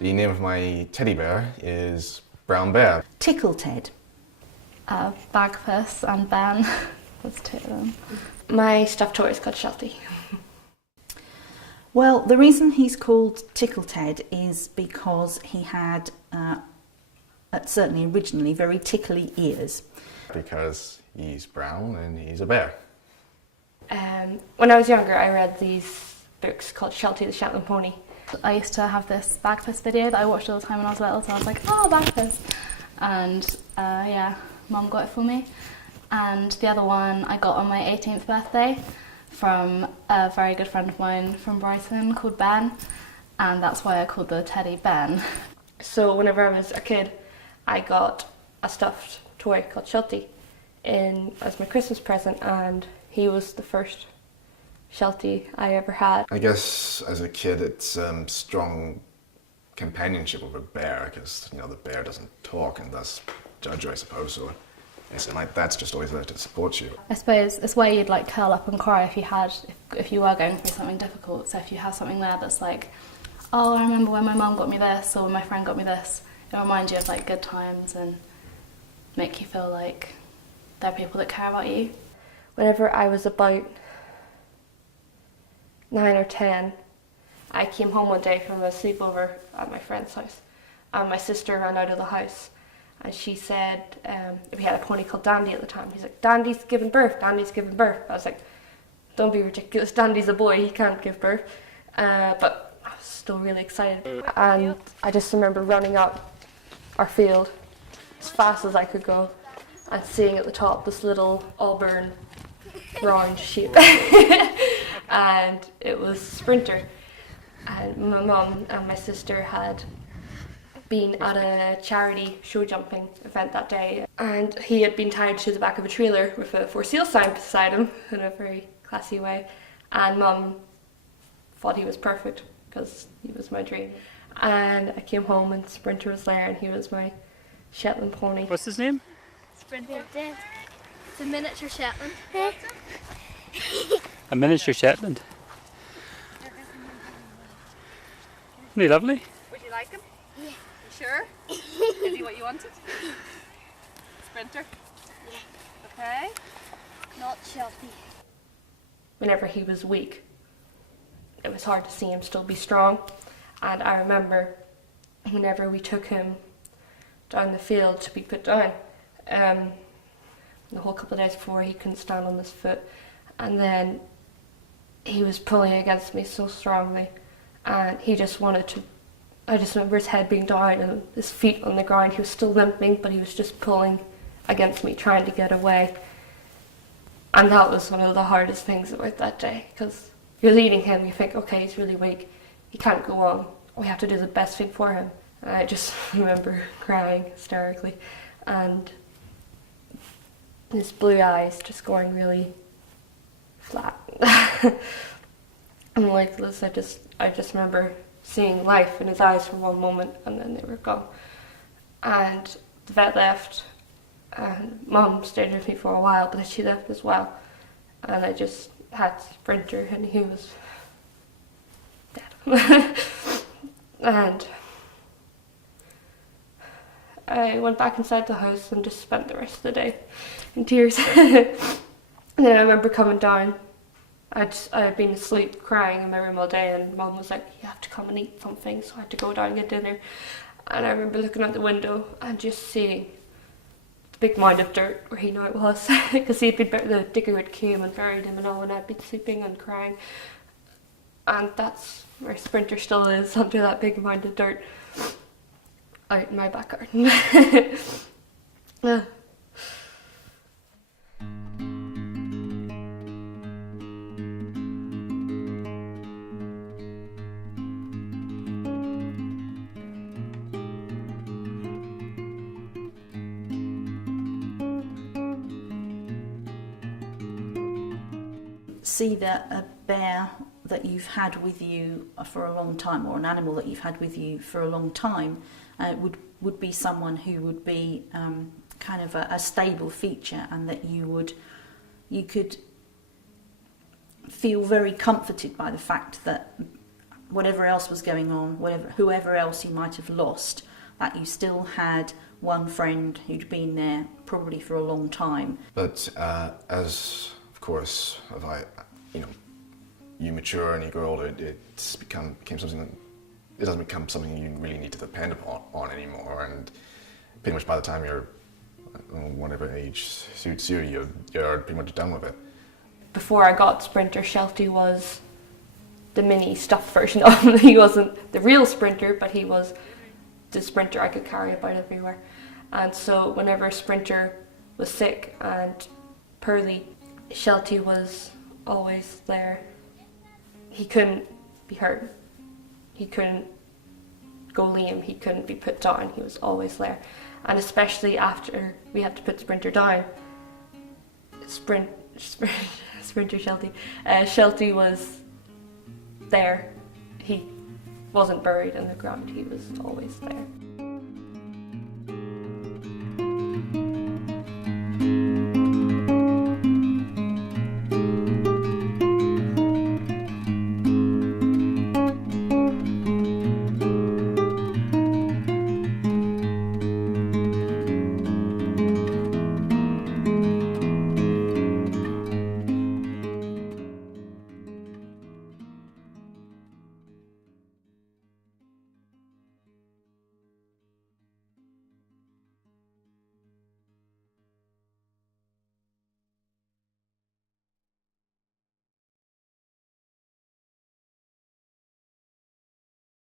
The name of my teddy bear is Brown Bear. Tickle Ted. Bagpuss and Ben. That's two of them. My stuffed toy is called Sheltie. Well, the reason he's called Tickle Ted is because he had, certainly originally, very tickly ears. Because he's brown and he's a bear. When I was younger, I read these books called Sheltie the Shetland Pony. I used to have this Bagpuss video that I watched all the time when I was little, so I was like, oh, Bagpuss. And yeah, Mum got it for me. And the other one I got on my 18th birthday from a very good friend of mine from Brighton called Ben. And that's why I called the teddy Ben. So whenever I was a kid, I got a stuffed toy called Sheltie as my Christmas present, and he was the first Sheltie I ever had. I guess as a kid it's strong companionship with a bear, because the bear doesn't talk and thus judge you, I suppose, so it's like that's just always there to support you. I suppose it's where you'd like curl up and cry if you were going through something difficult. So if you have something there that's like, oh, I remember when my mum got me this or when my friend got me this, it reminds you of like good times and make you feel like there are people that care about you. Whenever I was about 9 or 10, I came home one day from a sleepover at my friend's house, and my sister ran out of the house, and she said, we had a pony called Dandy at the time. He's like, Dandy's giving birth, Dandy's giving birth. I was like, don't be ridiculous, Dandy's a boy, he can't give birth. But I was still really excited, and I just remember running up our field as fast as I could go and seeing at the top this little auburn round sheep. And it was Sprinter. And my mum and my sister had been at a charity show jumping event that day, and he had been tied to the back of a trailer with a for sale sign beside him in a very classy way, and Mum thought he was perfect because he was my dream. And I came home and Sprinter was there, and he was my Shetland pony. What's his name? Sprinter. It's a miniature Shetland. A miniature Shetland. Isn't he lovely? Would you like him? Yeah. You sure? Is he what you wanted? Sprinter? Yeah. Okay. Not Sheltie. Whenever he was weak, it was hard to see him still be strong. And I remember whenever we took him down the field to be put down, the whole couple of days before, he couldn't stand on his foot, and then he was pulling against me so strongly, and he just wanted to, I just remember his head being down and his feet on the ground. He was still limping, but he was just pulling against me, trying to get away. And that was one of the hardest things about that day, because you're leading him, you think, okay, he's really weak, he can't go on, we have to do the best thing for him. And I just remember crying hysterically, and his blue eyes just going really flat. And like this, I just remember seeing life in his eyes for one moment, and then they were gone. And the vet left, and Mum stayed with me for a while, but then she left as well. And I just had Sprinter, and he was dead. And I went back inside the house and just spent the rest of the day in tears. And then I remember coming down. I had been asleep crying in my room all day, and Mum was like, you have to come and eat something, so I had to go down and get dinner. And I remember looking out the window and just seeing the big mound of dirt where he knew it was, because the digger had came and buried him and all, and I'd been sleeping and crying. And that's where Sprinter still is, under that big mound of dirt out in my back garden. See that a bear that you've had with you for a long time, or an animal that you've had with you for a long time, would be someone who would be kind of a stable feature, and that you could feel very comforted by the fact that whatever else was going on, whoever else you might have lost, that you still had one friend who'd been there probably for a long time. But as, of course, you mature and you grow older, it became something. It doesn't become something you really need to depend on anymore. And pretty much by the time you're whatever age suits you, you're pretty much done with it. Before I got Sprinter, Sheltie was the mini stuffed version of him. He wasn't the real Sprinter, but he was the Sprinter I could carry about everywhere. And so whenever Sprinter was sick and poorly, Sheltie was always there. He couldn't be hurt. He couldn't go lame. He couldn't be put down. He was always there. And especially after we had to put Sprinter down, Sprinter Sheltie. Sheltie was there. He wasn't buried in the ground. He was always there.